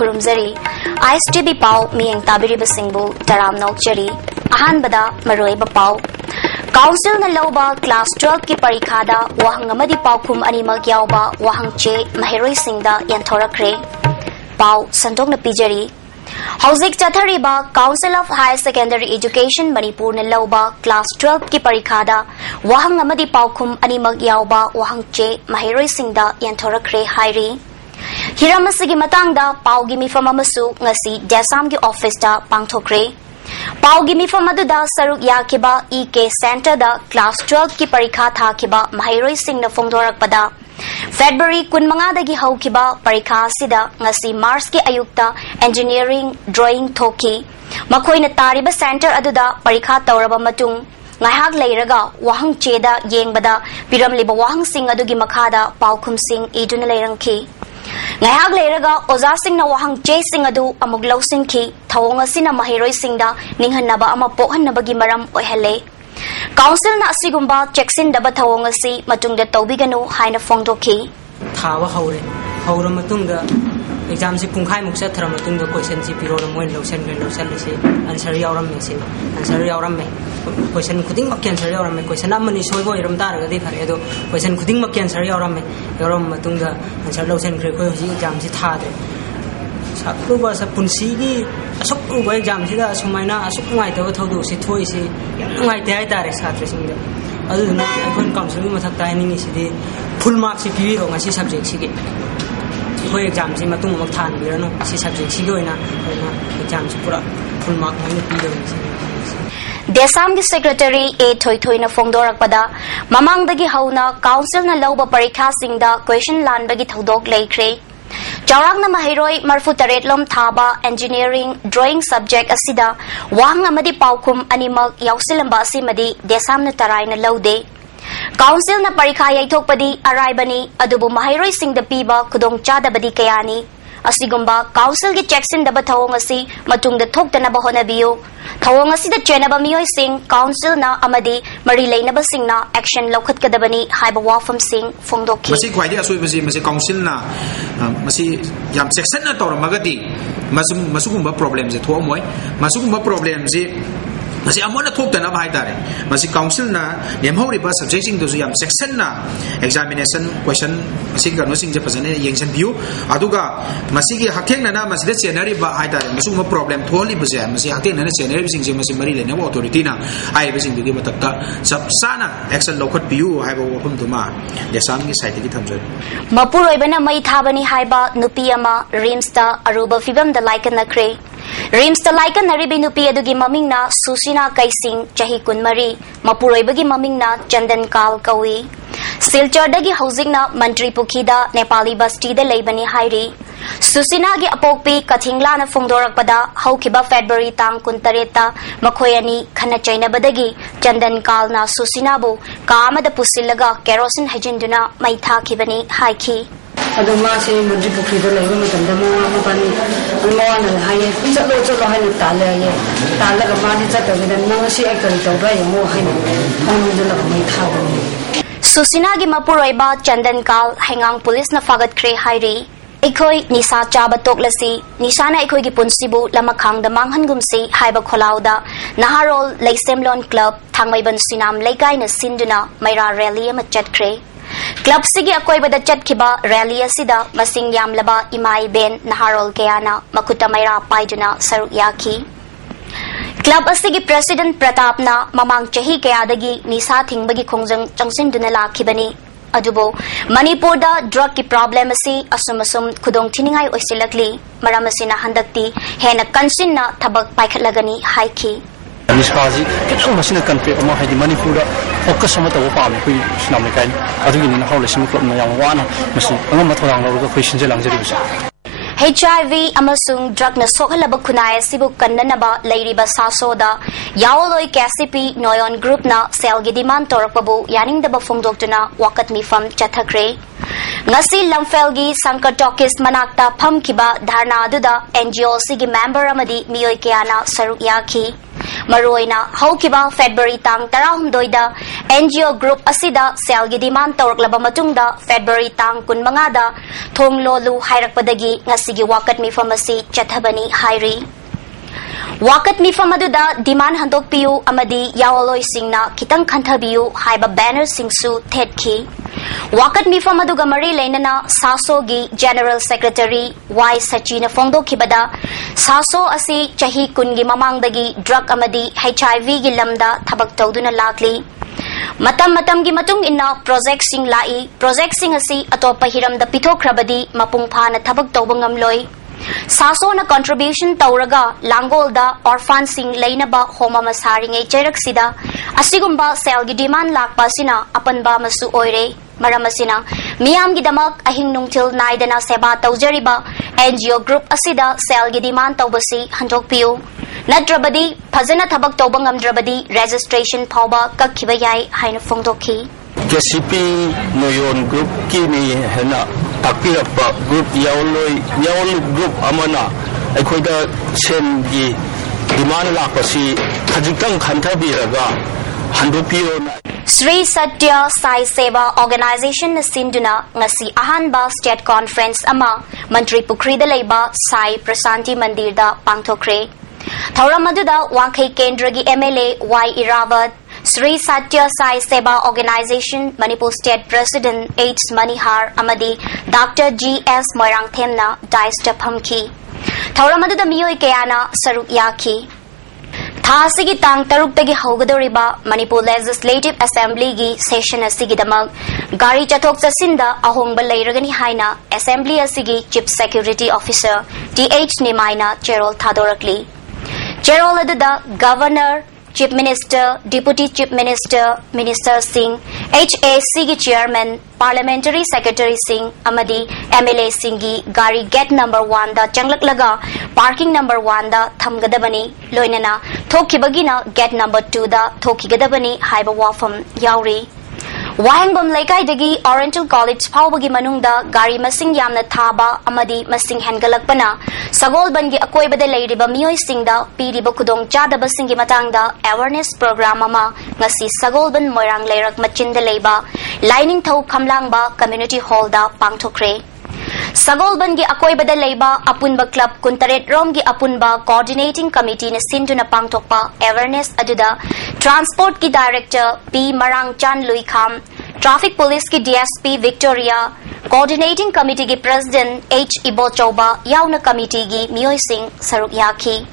Kurumzari, ISTB Pau, Miang Tabiri Singbu, Taram Nokjari, Ahan Bada, Maroi Bapau. Council na Lauba, Class 12 ki Parikada, Wahangamadi Paukum Animal Gyauba, Wahangche, Mahiroi Singda, Yantorakre, Pau, Santong na Pijari. Hauzik Chathariba, Council of Higher Secondary Education, Manipur na Lauba, Class 12 ki Parikada, Wahangamadi Paukum Animal Gyauba, Wahangche, Mahiroi Singda, Yantorakre, Hairi. Hiramasigi Matangda, Pau Gimifam Amasu, Ngasi, Desamgi Office da, Pangtokre. Pau Gimifam Aduda, Saruk Yakiba, EK Center da, Class 12 ki Parikha Thakiba, Mahiroi Singh na Fongdorak Pada. February Kunmangadagi Haukiba, Parikha Sida, Ngasi Mars ki Ayukta, Engineering, Drawing Thoki. Makoy na Tariba Center Aduda, Parikha Tauraba Matung. Ngayhag Lairaga, Wahang Cheda, Yengbada, Piramliba Wahang Singh Adugi Makada, Paukum Singh, Idun Lairangki. Ngayhag Lairaga, Oza Singh na Wahang J Singh Adu, Amuglaw Singh ki, Tawonga Sina Mahiroi Singh da, Ninghan Naba Ama Pohan Nabagi Maram Ohele. Council na Asigumba, Cheksin Daba Tawonga Si, Matungda Tobigano, Haina Fongdoki. Tawa Haura Matunda, exam si Punkai Muksatra Matunda, question si Piro, Moen, Sen, answer Yoram Messin, answer Yorame. Question Kuting Makan Yorame, question Amani Sogo, Ramdara, the Paredo, question Kuting Makan Yorame, Yoram Matunda, answer Losen Greco, Jams it hard. Sakuba Sapunsigi, a Sokuba Jamsida, Sumana, a Sukumai, the Todu, Situisi, my theatre is addressing them. Other than that, I couldn't counsel him at a dining city, full marks if you don't see subjects again. If we exams in Matum of Tan, we are not see subjects going on, exams put up full mark on the video. Desamgi Secretary A Toitoina Fongdorak Pada, Mamang Dagi Hauna, Council na Lauba Parikha Singda, Question Land Bagi Thodok Laikre. Jarang na Mahiroi Marfu Taretlom Thaba, Engineering, Drawing Subject Asida, Wahang Amadi Paukum Animal Yausilamba Simadi, Desam na Taray na Laude. Council na Parikha Yaitokpadi, Araibani, Adubu Mahiroi Singda Piba, Kudong Chada Badi Kayani. Asigumba, Council ki Cheksin Daba Tawong Asi, Matung the Tok na Bahona Bio. Tawong Asi the Chenaba Mioy Sing, Council na Amadi, Marilay na Basing na, Action Lokat Kadabani, Haiba Wafam Sing, Fongdoki. Masi Kwadi Asoy Masi Council na, Masi Yam Section na Tora Magati, Masugumba problems at home, Masugumba problems. Masi amona thok na bhai dare masi council na nemhori ba subjecting to yam section na examination question masi garno sing je phajane yengsan view aduga masi gi hatheng na masi de scenery ba hai dare masu ma problem tholi bse masi hatheng na scenery sing je masi mari le na authority na ai be sing gi matakta sab sana action lokot view hai ba wapum tuma desam gi site gi thamjoi mapuroi bana mai thabani hai ba nupi ama rimsta aruba fibam da like na kre Rimsta Laikan Naribi Nupi Adugi Mamingna, Susina Kaising, Chahi Kunmari, Mapuroibagi Mamingna, Chandan Kal Kawi. Silchardagi Housingna, Mantri Pukida, Nepali Basti de Labani Hairi. Susinagi Apokpi, Katinglana Fongdorak Pada, Haukiba February Tang Kuntareta, Makoyani, Kanachina Badagi, Chandan Kalna Susinabu, Kama the Pusilaga, Kerosin Hajinduna, Maita Kibani, Haiki. Adumasi Mujipukri, the Moana, High, Pizza, High Tala, Tala, Madita, and Mosi Actor, more high. Susinagi Mapuroiba, Chandan Kal, Hangang Police na Fagat Kre Hairi. Ikoi Nisa Chaba Toklasi, Nishana Ikoi Punsibu, Lamakang, the Manghangumsi, Haiba Kolauda, Naharol, Laisemlon Club, Tangmaiban Sinam, Laikai na Sinduna, Maira Rally Machet Kre. Club Sigi Akoy Bada Chatkiba, Rally Asida, Masing Yamlaba, Imai Ben, Naharol Kayana, Makuta Maira Paiduna, Sarukyaki. Club Asigi President Pratapna, Mamang Chahi Kayadagi, Nisa Tingbagi Kongjang, Changsin Dunala Kibani. Adubo, Manipur da drug ki problem asi asumasum kudong tiningai oisilagli, maramasina handakti, hena kansin na tabag paikhatlagani haiki. Nishazi, kitong masina country ama haidi Manipur da focus sama tawo pa mi kui sinamai kain adugi ni na hawle sim club na yang wana masi anga mathorang lo ko question je langjari bisa HIV amasung drug na sokhalaba kunai sibu kannanaba leiriba sasoda yawloi KCP Noyon group na selgi demand torakpabu yaning daba fongdoktuna wakat mifam chathakre ngasi lamfelgi sankatokis manakta phamkiba dharna aduda NGO sigi member amadi miyoi kayana sarukyaki Maroina Haukiba February tang Tarahumdoida NGO group asida selgi demand tawraklaba matungda February tang kunmangada Thonglolu hairakpadagi ngasigi wakat mifam asi chathabani hairi Wakat mifam aduda demand handokpiu amadi yawaloi singna kitang kanthabiu haiba banner singsu thedki Wakat mifam aduga mari leinana Sasogi General Secretary Y Sachina Fongdokhibada Saso asi chahi kungi mamangdagi drug amadi HIV gi lamda thabak tawduna lakli Matam gi matung inna project sing lai project sing asi atopa hiramda pithokrabadi mapung phana thabak tawba ngamloi Saso na contribution tawraga Langolda orphan sing leinaba homa masaringai cheraksida asigumba selgi demand lakpa sina apanba masu oire Maramasina Miyamgi damak ahing nungtil naidana seba tawjariba NGO group asida selgi demand tawbasi handokpiu Nadrabadi Pazana Tabak Tobangam Drabadi registration Pauba Kakibayai Haina Fongdoki KCP Noyon group Kini Hena Takirapa group Yaolu group Amana Ekoida Sengi Demand Lakasi Kajikang Kantabiraga Handopio Sri Satya Sai Seva Organization na Sinduna ngasi ahanba state conference ama Mantri Pukrida Leiba Sai Prasanti Mandirda Pangthokre Thauramadu Wankai Kendragi MLA Y Iravat Sri Satya Sai Seva Organization Manipur State President H. Manihar Amadi Dr. G.S. Moirangthemna Daista Phamki Thauramadu Miyoi Kayana Saruk Yaki Thasigi tang taruk tagi haugadoriba Manipur Legislative Assembly gi session asigi damag gari chathok chasinda ahongba leiragani haina Assembly asigi Chief Security Officer DH Nimaina Cherol Thadorakli Cherol aduda Governor Chief Minister, Deputy Chief Minister, Minister Singh, HAC gi Chairman, Parliamentary Secretary Singh, Amadi, MLA Singhi, Gari Gate number 1 da Changlak Laga, Parking number 1 da Thamgadabani, Loinana, Thokibagina, Gate number 2 da Thokigadabani, Haiba Wafam, Yauri. Wahangbam Laikai Dagi, Oriental College, Paubagi Manungda, Gari Masing Yamna Thaba, Amadi, Masing Hengalakpana, Sagol Bangi Akoibada Ladiba Mioy Singda, Piriba Kudong Chadaba Singi Matangda, Awareness Program Ama, Ngasi Sagol Ban Moirang Leirak Machinda Leba, Lining Tau Kamlangba, Community Hall da Pangthokre. Sagol Bangi Akoibada Leba, Apunba Club, Kuntaret Romgi Apunba, Coordinating Committee na Sinduna Pangthokpa, Awareness Aduda, Transport ki Director P. Marang Chan Lui Kham, Traffic Police ki DSP Victoria, Coordinating Committee ki President H. Ibo Chauba, Yauna Committee ki Mioy Singh Saruk Yaki.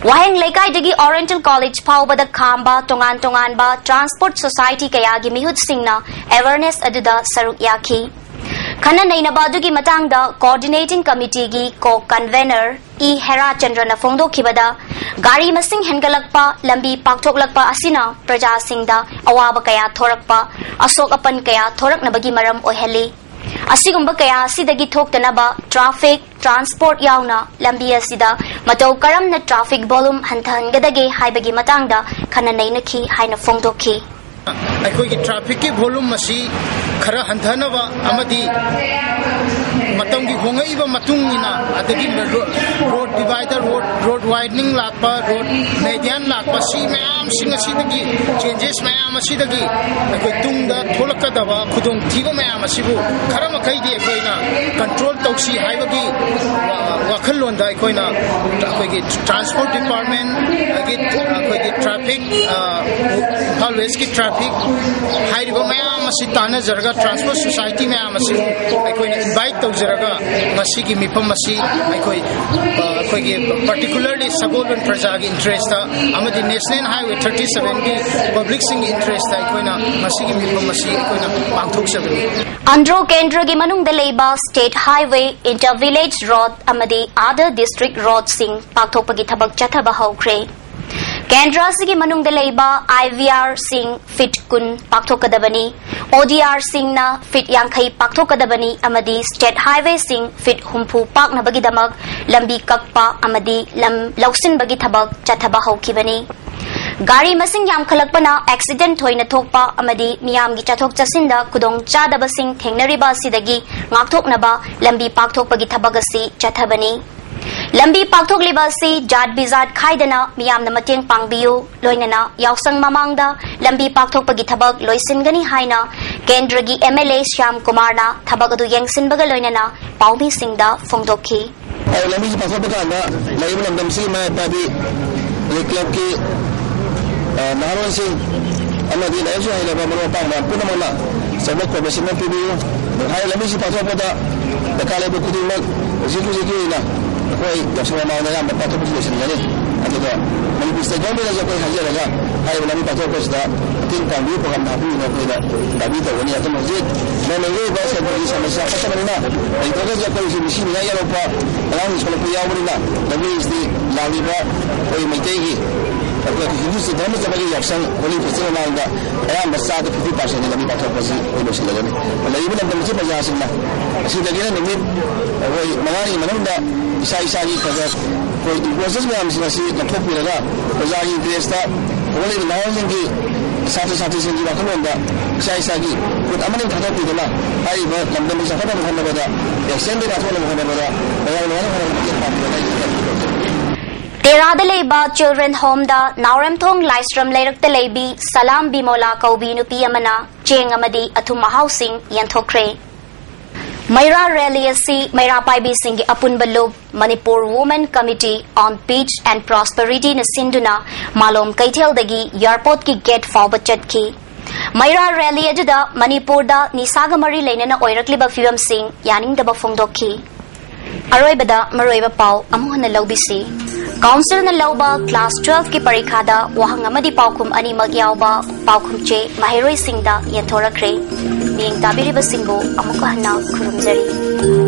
Waheng Laikai Dagi Oriental College Paubada Khamba, Tongan ba, Transport Society Kayagi Mihud Singna, Awareness Aduda Saruk Yaki. Kana Nainabadugi Matangda, Coordinating Committee gi Co-Convener E. Hera Chandra Fongdo Kibada, Gari Masing Hengalakpa, Lambi Paktoklakpa Asina, Praja Singda, Awaba Kaya Thorakpa, Asok Apan Kaya Thorak Nabagi Maram Oheli. Asigumba Kaya Sidagi Thoktanaba, Traffic, Transport Yauna, Lambi Asida, Matau Karam na Traffic Volume Hantan Gadagi Haibagi Matangda, Kana Nainaki Haina Fongdo Ki. Aikogi traffic ki volume masi khara handhanaba amadi matamgi hongaiba matungina adagi road divider road widening lakpa road median lakpa si mayam singa sidagi changes mayam asidagi akoi tungda tholakadaba khudong thiba mayam asibu khara makai di akoina control tausi haibagi wakhallonda akoina akoigi transport department akoigi traffic always ki traffic hairiba mayam asi tana jarga transport society mayam asi akoina invite tawjaraga masigi mipam asi akoi akoigi particularly suburban prajagi interest amadi national highway 37 ki public sing interest akoina masigi mipam asi akoina pangthok sabani Andro Kendra gi manungda leiba state highway inter village road amadi other district road sing pakthokpagi thabak chathaba haukhre Kendra sigi manungda leiba IVR sing fit kun pakthokadabani ODR sing na fit yankai pakthokadabani amadi state highway sing fit humpu paknabagi damak lambi kakpa amadi lam lauksin bagi thabak chathaba haukibani Gari masing yam khalakpana accident hoina thokpa amadi miyam gi chathok chasinda kudong chadaba sing thengnariba sidagi ngakthoknaba lambi pakthokpagi thabagasi chathabani lambi pakthokliba si jat bizat khaidana miyamna mateng pangbiyu loinana yausang mamangda lambi pakthokpagi thabak loisingani haina kendragi MLA Shyam Kumarna thabak adu yengsinbaga loinana paumi singda phongdokhi lambi pakthokpaganda laim lamdam si mai pabi club ki naharon sing amadi na yasu haila bamro pangna punamana sabak ko besin pibiyu hai lambi pakthokpada dakale bu kudimak ziku ina koi dasma ma na yam pato position ngani aduga Manipur state government ja koi haja raga hai lambi pato posda tin kan bi program na bi na koi da dabi ta wani atam masjid na ne ba sa bi samasya pata manina ai to ja koi si machine ya yaro pa alam is ko ya wurina lambi is di lawi ba koi mai tegi tapi hindu se dhamma sabagi yaksan holi festival na anda aya masa to 50% lambi pato posi koi lo sila gani wala ibn lambi se paja sinna asi lagina ne mit koi mawani manunda isa gi kaza koi process में हम सिर्फ लखों पे लगा बाजार की इंटरेस्टा बोले नाव जिनकी साथ से जिला को लोंदा isa gi कुछ अमन खाता पे ना आई बात लंबे में सफर में होने बता एक्सटेंड में रातों में होने बता बाजार में Teradaleba Children Home da Nauramthong Laistram Leirakta Leibi Salam Bimola Kaubi Nupi Amana Cheng Amadi Athuma Housing Yanthokre Maira Rally asi Maira Paibi Singh Apunbalub Manipur Women Committee on Peace and Prosperity na Sinduna Malom Kaithel dagi Airport ki gate forward chatki Maira Rally ajuda Manipur da Nisagamari Lainana Oirakliba Fivam Singh Yaning daba Phongdokhi Aroibada Maroiba Pau Amuhana Lobisi Council na Lauba Class 12 ki Parikhada Wahang Amadi Paukum Animag Yauba Paukum Che Mahiroi Singh da Yantorakre Ming Tabiriba Singbo Amukahana Kurumzari